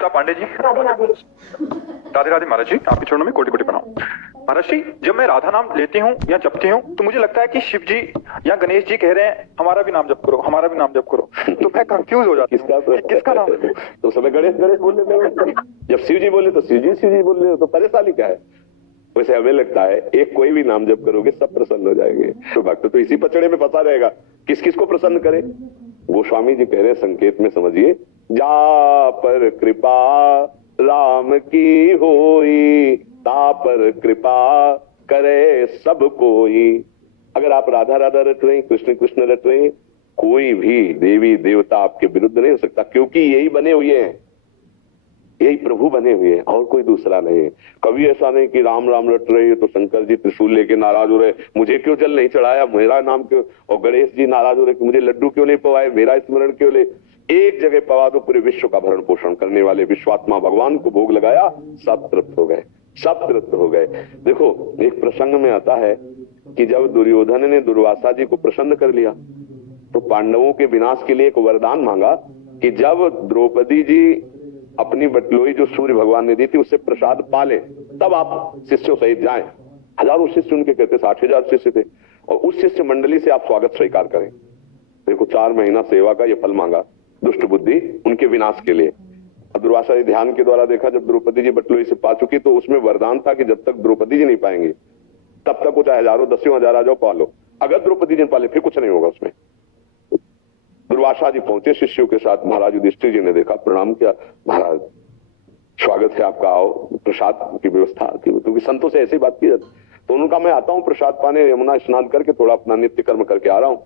गीता पांडे जी। राधे राधे। राधे राधे महाराज जी, आपके चरणों में कोटि कोटि प्रणाम। महाराज जी, जब मैं राधा नाम लेती हूँ या जपती हूँ तो मुझे लगता है कि शिव जी या गणेश जी कह रहे हैं हमारा भी नाम जप करो, हमारा भी नाम जप करो। तो मैं कंफ्यूज हो जाती हूँ किसका नाम लूं? तो समय गणेश गणेश बोल रहे, जब शिव जी बोले तो शिव जी बोल रहे हो, तो परेशानी क्या है? वैसे हमें लगता है एक कोई भी नाम जप करोगे सब प्रसन्न हो जाएंगे। तो भक्त तो इसी पचड़े में फंसा रहेगा, किस किस को प्रसन्न करे। गोस्वामी जी कह रहे हैं, संकेत में समझिए, जा पर कृपा राम की होई, ता पर कृपा करे सब कोई। अगर आप राधा राधा रट रहे, कृष्ण कृष्ण रट रहे, कोई भी देवी देवता आपके विरुद्ध नहीं हो सकता, क्योंकि यही बने हुए हैं, यही प्रभु बने हुए हैं, और कोई दूसरा नहीं है। कभी ऐसा नहीं कि राम राम रट रहे तो शंकर जी त्रिशूल लेके नाराज हो रहे, मुझे क्यों जल नहीं चढ़ाया, मेरा नाम क्यों, और गणेश जी नाराज हो रहे कि मुझे लड्डू क्यों नहीं पवाए, मेरा स्मरण क्यों ले। एक जगह पवा दो, पूरे विश्व का भरण पोषण करने वाले विश्वात्मा भगवान को भोग लगाया, सब तृप्त हो गए, सब तृप्त हो गए। देखो एक प्रसंग में आता है कि जब दुर्योधन ने दुर्वासा जी को प्रसन्न कर लिया तो पांडवों के विनाश के लिए एक वरदान मांगा कि जब द्रौपदी जी अपनी बटलोई जो सूर्य भगवान ने दी थी उससे प्रसाद पाले तब आप शिष्यों सहित जाएं। हजारों शिष्य उनके कहते, 60,000 शिष्य थे, और उस शिष्य मंडली से आप स्वागत स्वीकार करें। देखो 4 महीना सेवा का ये फल मांगा, दुष्ट बुद्धि उनके विनाश के लिए। दुर्वासा जी ध्यान के द्वारा देखा, जब द्रौपदी जी बटलोई से पा चुकी तो उसमें वरदान था कि जब तक द्रौपदी जी नहीं पाएंगे तब तक वो चाहे हजारों 10,000 आ जाओ पालो, अगर द्रौपदी जी पाले फिर कुछ नहीं होगा उसमें। दुर्वासा जी पहुंचे शिष्यों के साथ, महाराज युधिष्ठिर जी ने देखा, प्रणाम किया, महाराज स्वागत है आपका, आओ प्रसाद की व्यवस्था, क्योंकि संतों से ऐसी बात की जाती। तो उन्होंने कहा मैं आता हूं प्रसाद पाने, यमुना स्नान करके थोड़ा अपना नित्य कर्म करके आ रहा हूं।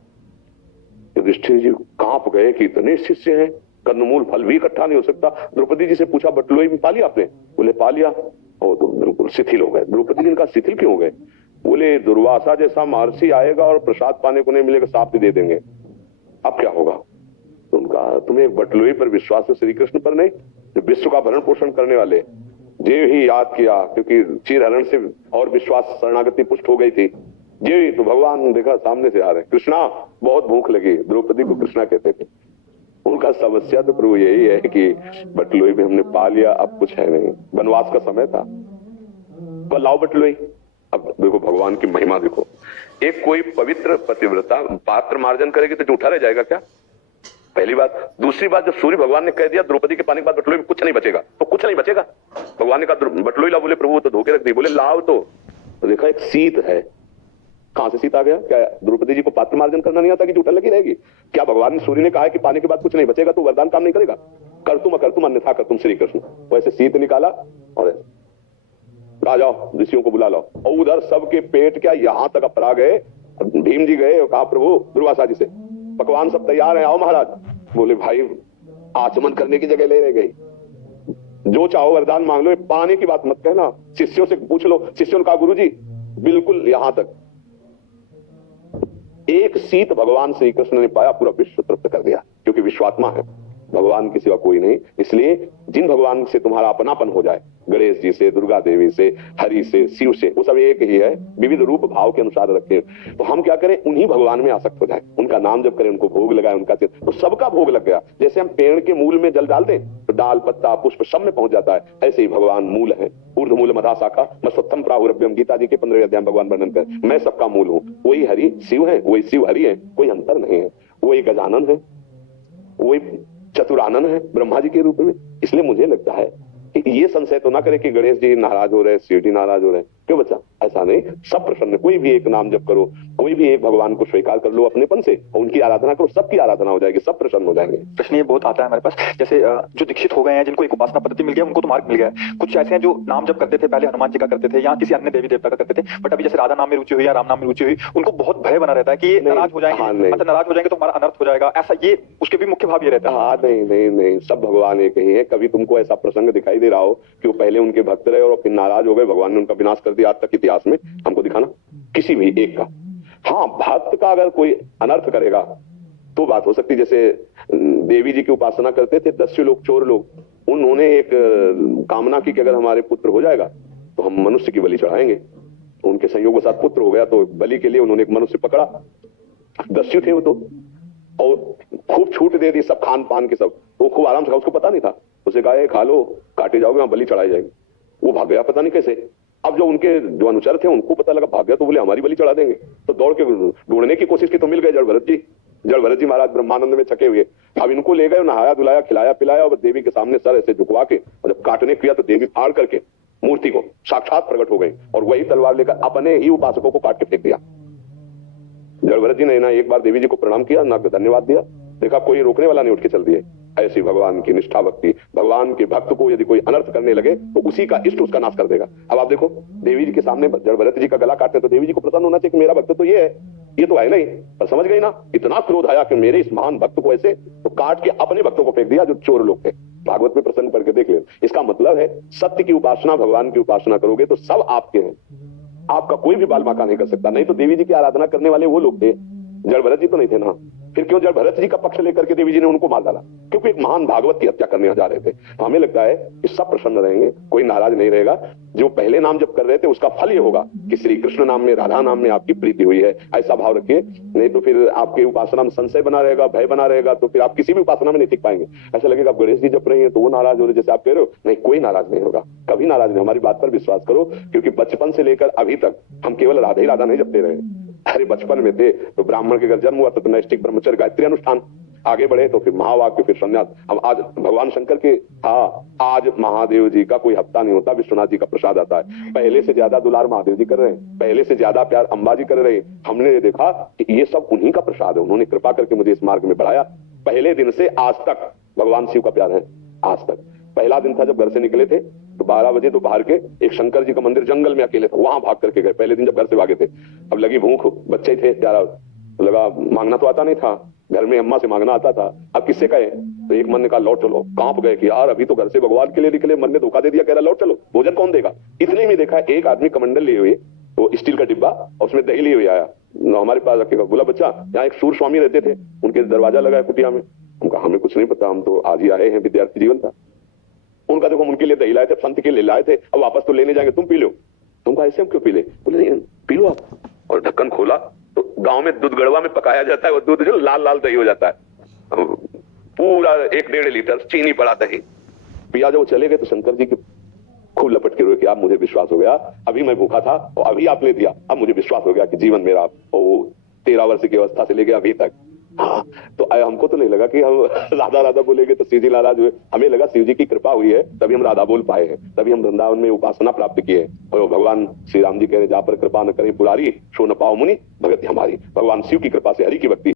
युधिष्ठिर जी कांप गए कि इतने शिष्य हैं, कंदमूल फल भी इकट्ठा नहीं हो सकता। द्रौपदी जी से पूछा बटलोई में पा लिया आपने? बोले पा लिया। और तो बिल्कुल शिथिल हो गए। द्रौपदी जी का शिथिल क्यों हो गए? बोले दुर्वासा जैसा महर्षि आएगा और प्रसाद पाने को नहीं मिलेगा, साथ दे देंगे, अब क्या होगा? तो उनका तुम्हें एक बटलोई पर विश्वास है, श्री कृष्ण पर नहीं, जो विश्व का भरण पोषण करने वाले, जे ही याद किया, क्योंकि चीरहरण से और विश्वास शरणागति पुष्ट हो गई थी, जे तो भगवान देखा सामने से आ रहे, कृष्णा बहुत भूख लगी, द्रौपदी को कृष्णा कहते थे। उनका समस्या तो प्रभु यही है कि बटलोई में हमने पा लिया, अब कुछ है नहीं, वनवास का समय था, तो लाओ बटलोई। अब देखो भगवान की महिमा देखो, एक कोई पवित्र पतिव्रता पात्र मार्जन करेगी तो झूठा रह जाएगा क्या? पहली बात। दूसरी बात, जब सूर्य भगवान ने कह दिया द्रौपदी के पानी के बाद बटलोई में कुछ नहीं बचेगा, तो कुछ नहीं बचेगा। भगवान ने कहा बटलोई ला, बोले प्रभु तो धोखे रख दी, बोले लाओ। तो देखा एक शीत है, कहां से शीत आ गया? क्या द्रौपदी जी को पात्र मार्जन करना नहीं आता कि झूठा लगी रहेगी? क्या भगवान सूर्य ने कहा कि पानी के बाद कुछ नहीं बचेगा तो वरदान काम नहीं करेगा? कर तुम अकर तुम अन्यथा कर तुम श्री कृष्ण। वैसे शीत निकाला और आ जाओ ऋषियों को बुला लाओ, और उधर सबके पेट क्या यहां तक अपरा गए। भीम जी गए और कहा प्रभु दुर्वासा जी से, पकवान सब तैयार है, आओ महाराज। बोले भाई आचमन करने की जगह ले गई, जो चाहो वरदान मांग लो, पानी की बात मत कहना, शिष्यों से पूछ लो। शिष्यों ने कहा गुरु जी बिल्कुल यहां तक। एक शीत भगवान श्री कृष्ण ने पाया, पूरा विश्व तृप्त कर दिया, क्योंकि विश्वात्मा है, भगवान के सिवा कोई नहीं। इसलिए जिन भगवान से तुम्हारा अपनापन हो जाए, गणेश जी से, दुर्गा देवी से, हरि से, शिव से, वो सब एक ही है, विविध रूप भाव के अनुसार रखे। तो हम क्या करें, उन्हीं भगवान में आसक्त हो जाए, उनका नाम जब करें, उनको भोग लगाए, उनका तो सबका भोग लग गया। जैसे हम पेड़ के मूल में जल डाल दें तो डाल पत्ता पुष्प सब में पहुंच जाता है, ऐसे ही भगवान मूल है। ऊर्ध्व मूल मधा शाखा मस्वत्थम प्राहुरभ्यम, गीता जी के 15वें अध्याय भगवान वर्णन कर, मैं सबका मूल हूं। वही हरि शिव है, वही शिव हरि है, कोई अंतर नहीं है। वही गजानन है, वही चतुरानन है ब्रह्मा जी के रूप में। इसलिए मुझे लगता है कि ये संशय तो ना करे कि गणेश जी नाराज हो रहे, शिव जी नाराज हो रहे, क्यों बच्चा? ऐसा नहीं, सब प्रसन्न। कोई भी एक नाम जप करो, कोई भी एक भगवान को स्वीकार कर लो अपनेपन से, और उनकी आराधना करो, सबकी आराधना हो जाएगी, सब प्रसन्न हो जाएंगे। प्रश्न ये बहुत आता है हमारे पास, जैसे जो दीक्षित हो गए हैं, जिनको एक उपासना पद्धति मिल गया, उनको तो मार्ग मिल गया है। कुछ ऐसे हैं जो नाम जप करते थे, पहले हनुमान जी का करते थे या किसी अन्य देवी देवता का करते थे, बट अभी जैसे राधा नाम में रुचि हुई या राम नाम में रुचि हुई, उनको बहुत भय बना रहता है कि ये नाराज हो जाएंगे, अच्छा नाराज हो जाएंगे तो हमारा अनर्थ हो जाएगा, ऐसा ये उसके भी मुख्य भाव ये रहता है। हाँ नहीं नहीं नहीं, सब भगवान एक ही है। कभी तुमको ऐसा प्रसंग दिखाई दे रहा हो कि वो पहले उनके भक्त रहे और फिर नाराज हो गए, भगवान ने उनका विनाश कर दिया, आज तक इतिहास में हमको दिखाना किसी भी एक का। हाँ, भक्त का अगर कोई अनर्थ करेगा तो बात हो सकती। जैसे देवी जी की उपासना करते थे दस्यु लोग, चोर लोग, उन्होंने एक कामना की कि अगर हमारे पुत्र हो जाएगा तो हम मनुष्य की बलि चढ़ाएंगे। उनके संयोग के साथ पुत्र हो गया तो बलि के लिए उन्होंने एक मनुष्य पकड़ा, दस्यु थे वो तो, और खूब छूट दे दी सब खान पान के सब, वो खूब आराम से, उसको पता नहीं था उसे कहा "ए, खा लो, काटे जाओगे, वहां बलि चढ़ाई जाएगी"। वो भाग गया पता नहीं कैसे। अब जो उनके जो अनुचर थे उनको पता लगा, भाग गया, तो बोले हमारी बलि चढ़ा देंगे। तो दौड़ के ढूंढने की कोशिश की तो मिल गए जड़ भरत जी। जड़ भरत जी महाराज ब्रह्मानंद में छके हुए। अब इनको ले गए, नहाया धुलाया, खिलाया पिलाया, और देवी के सामने सर ऐसे झुकवा के, और जब काटने किया तो देवी फाड़ करके मूर्ति को साक्षात प्रकट हो गई, और वही तलवार लेकर अपने ही उपासकों को काट के फेंक दिया। जड़ भरत जी ने ना एक बार देवी जी को प्रणाम किया, ना धन्यवाद दिया, देखा कोई रोकने वाला नहीं, उठ के चल दिए। ऐसी भगवान की निष्ठा भक्ति। भगवान के भक्त को यदि कोई अनर्थ करने लगे तो उसी का इष्ट उसका नाश कर देगा। अब आप देखो, देवी जी के सामने जड़ भरत जी का गला काटते तो देवी जी को प्रसन्न होना चाहिए कि मेरा भक्त तो ये है, ये तो है नहीं, पर समझ गई ना, इतना क्रोध आया कि मेरे इस महान भक्त को ऐसे, तो काट के अपने भक्तों को फेंक दिया जो चोर लोग थे। भागवत में प्रसन्न करके देख ले। इसका मतलब है सत्य की उपासना, भगवान की उपासना करोगे तो सब आपके हैं, आपका कोई भी बाल बांका नहीं कर सकता। नहीं तो देवी जी की आराधना करने वाले वो लोग थे, जड़ भरत जी तो नहीं थे ना। फिर क्यों जड़ भरत जी का पक्ष लेकर के देवी जी ने उनको मार डाला? क्योंकि एक महान भागवत की हत्या करने जा रहे थे। तो हमें लगता है कि सब प्रसन्न रहेंगे, कोई नाराज नहीं रहेगा। जो पहले नाम जब कर रहे थे उसका फल ये होगा कि श्री कृष्ण नाम में, राधा नाम में आपकी प्रीति हुई है, ऐसा भाव रखिए। नहीं तो फिर आपके उपासना में संशय बना रहेगा, भय बना रहेगा, तो फिर आप किसी भी उपासना में नहीं टिक पाएंगे। ऐसा लगेगा आप गणेश जी जप रही हैं तो वो नाराज हो रहे, जैसे आप कह रहे हो। नहीं, कोई नाराज नहीं होगा, कभी नाराज नहीं। हमारी बात पर विश्वास करो, क्योंकि बचपन से लेकर अभी तक हम केवल राधे ही राधा नहीं जपते रहे। अरे बचपन में थे तो ब्राह्मण के घर जन्म हुआ तो नैष्ठिक ब्रह्मचर्य गायत्री अनुष्ठान, आगे बढ़े तो फिर महावाक्य, फिर संन्यास। हम आज भगवान शंकर के, आज महादेव जी का कोई हफ्ता नहीं होता, विश्वनाथ जी का प्रसाद आता है। पहले से ज्यादा दुलार महादेव जी कर रहे हैं, पहले से ज्यादा प्यार अंबा जी कर रहे हैं। हमने ये देखा कि ये सब उन्हीं का प्रसाद है, उन्होंने कृपा करके मुझे इस मार्ग में बढ़ाया। पहले दिन से आज तक भगवान शिव का प्यार है, आज तक। पहला दिन था जब घर से निकले थे तो 12 बजे दोपहर के एक शंकर जी का मंदिर जंगल में अकेले था, वहां भाग करके गए। पहले दिन जब घर से भागे थे, अब लगी भूख, बच्चे थे प्यारा, लगा मांगना तो आता नहीं था, घर में अम्मा से मांगना आता था। अब किससे कहे? तो एक मन ने कहा लौट चलो। कांप गए कि यार अभी तो घर से भगवान के लिए निकले, मन ने धोखा दे दिया, कह रहा लौट चलो, भोजन कौन देगा? इतने में देखा एक आदमी कमंडल लिए हुए, वो स्टील का डिब्बा और उसमें दही लिए हुए आया, हमारे पास रखेगा। बोला बच्चा, यहाँ एक सूर स्वामी रहते थे, उनके दरवाजा लगा है कुटिया में। हम कहा हमें कुछ नहीं पता, हम तो आज ही आए हैं, विद्यार्थी जीवन था। उनका देखो, हम उनके लिए दही लाए थे, संत के लिए लाए थे, अब वापस तो लेने जाएंगे, तुम पी लो। तुमको ऐसे हम क्यों पी ले? बोले नहीं पी लो आप। और ढक्कन खोला तो गांव में दूध गड़वा में पकाया जाता है, वो दूध जो लाल लाल दही हो जाता है, पूरा 1-1.5 लीटर चीनी पड़ा दही पिया। जब वो चले गए तो शंकर जी की खूब लपट के रोए कि आप, मुझे विश्वास हो गया, अभी मैं भूखा था और अभी आपने दिया, अब मुझे विश्वास हो गया कि जीवन मेरा 13 वर्ष की अवस्था से लेके अभी तक। हाँ, तो हमको तो नहीं लगा कि हम राधा राधा बोलेंगे तो शिव जी नाराज हुए। हमें लगा शिव जी की कृपा हुई है तभी हम राधा बोल पाए हैं, तभी हम वृंदावन में उपासना प्राप्त किए। और भगवान श्री राम जी कह रहे, जहां पर कृपा न करें पुरारी, सो न पाओ मुनि भगति हमारी। भगवान शिव की कृपा से हरि की भक्ति